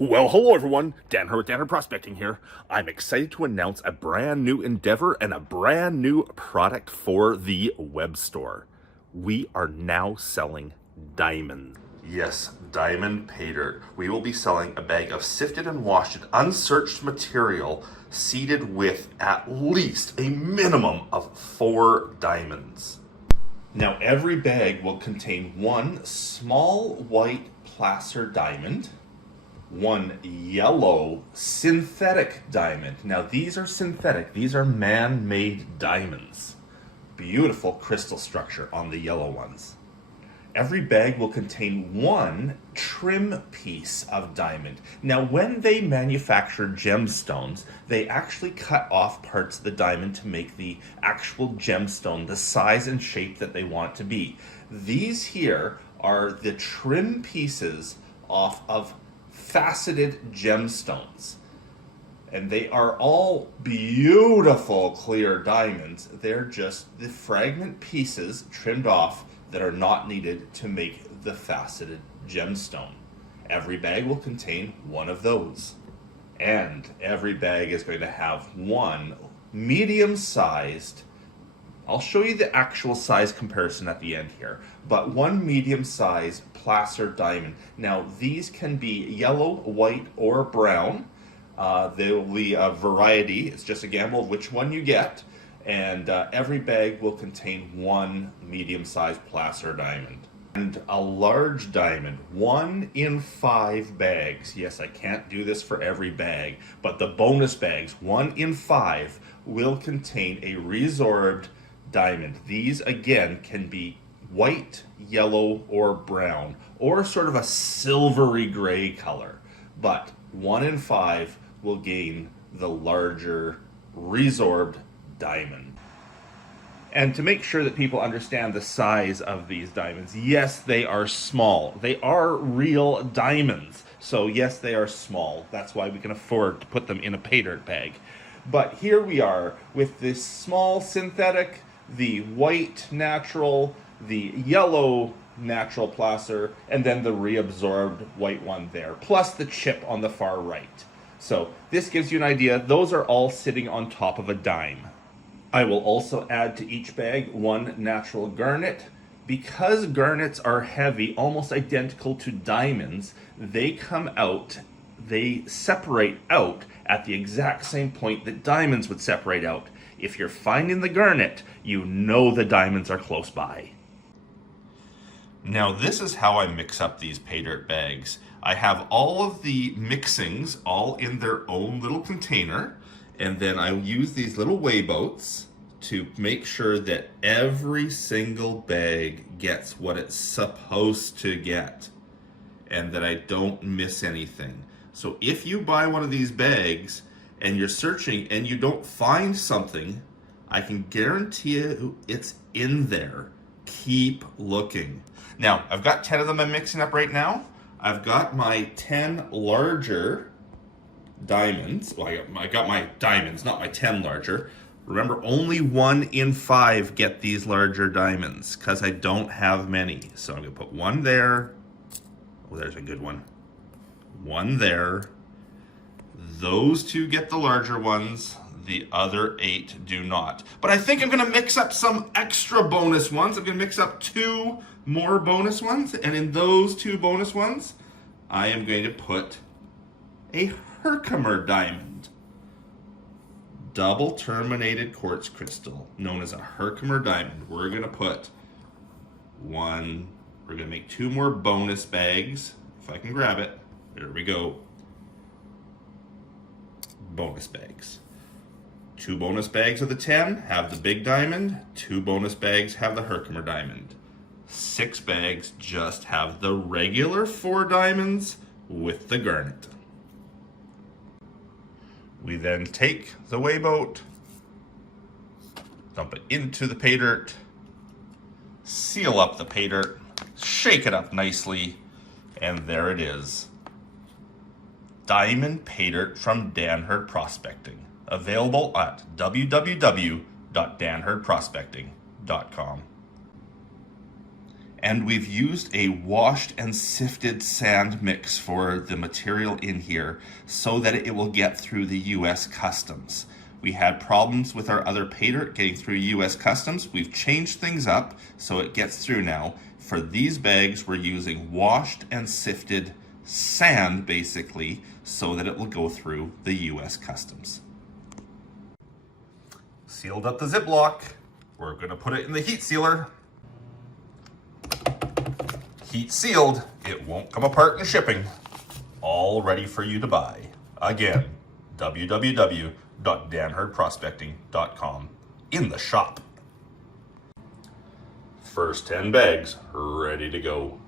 Well, hello everyone, Dan Hurd Prospecting here. I'm excited to announce a brand new endeavor and a brand new product for the web store. We are now selling diamonds. Yes, diamond paydirt. We will be selling a bag of sifted and washed unsearched material seeded with at least a minimum of 4 diamonds. Now every bag will contain one small white placer diamond, one yellow synthetic diamond. Now these are synthetic, these are man-made diamonds. Beautiful crystal structure on the yellow ones. Every bag will contain one trim piece of diamond. Now when they manufacture gemstones, they actually cut off parts of the diamond to make the actual gemstone the size and shape that they want it to be. These here are the trim pieces off of faceted gemstones, and they are all beautiful clear diamonds. They're just the fragment pieces trimmed off that are not needed to make the faceted gemstone. Every bag will contain one of those, and every bag is going to have one medium-sized, I'll show you the actual size comparison at the end here, but one medium-sized placer diamond. Now these can be yellow, white, or brown. There will be a variety. It's just a gamble of which one you get. And every bag will contain one medium-sized placer diamond. And a large diamond, 1 in 5 bags. Yes, I can't do this for every bag, but the bonus bags, 1 in 5, will contain a resorbed diamond. These again can be white, yellow, or brown, or sort of a silvery gray color. But 1 in 5 will gain the larger resorbed diamond. And to make sure that people understand the size of these diamonds, yes, they are small. They are real diamonds. So yes, they are small. That's why we can afford to put them in a paydirt bag. But here we are with this small synthetic, the white natural, the yellow natural placer, and then the reabsorbed white one there, plus the chip on the far right. So this gives you an idea. Those are all sitting on top of a dime. I will also add to each bag one natural garnet. Because garnets are heavy, almost identical to diamonds, they separate out at the exact same point that diamonds would separate out. If you're finding the garnet, you know the diamonds are close by. Now this is how I mix up these paydirt bags. I have all of the mixings all in their own little container, and then I use these little weigh boats to make sure that every single bag gets what it's supposed to get and that I don't miss anything. So if you buy one of these bags and you're searching and you don't find something, I can guarantee you it's in there. Keep looking. Now, I've got 10 of them I'm mixing up right now. I've got my 10 larger diamonds. Well, I got my diamonds, not my 10 larger. Remember, only 1 in 5 get these larger diamonds because I don't have many. So I'm going to put one there. Oh, there's a good one. One there. Those 2 get the larger ones. The other 8 do not. But I think I'm going to mix up some extra bonus ones. I'm going to mix up 2 more bonus ones. And in those 2 bonus ones, I am going to put a Herkimer diamond. Double terminated quartz crystal, known as a Herkimer diamond. We're going to put one. We're going to make 2 more bonus bags. If I can grab it. There we go. Bonus bags. 2 bonus bags of the 10 have the big diamond. 2 bonus bags have the Herkimer diamond. 6 bags just have the regular 4 diamonds with the garnet. We then take the weigh boat, dump it into the paydirt, seal up the paydirt, shake it up nicely, and there it is. Diamond paydirt from Dan Hurd Prospecting. Available at www.danhurdprospecting.com. And we've used a washed and sifted sand mix for the material in here so that it will get through the US Customs. We had problems with our other Paydirt getting through US Customs. We've changed things up so it gets through now. For these bags, we're using washed and sifted sand, basically, so that it will go through the US Customs. Sealed up the Ziploc. We're gonna put it in the heat sealer. Heat sealed, it won't come apart in shipping. All ready for you to buy. Again, www.danhurdprospecting.com in the shop. First 10 bags ready to go.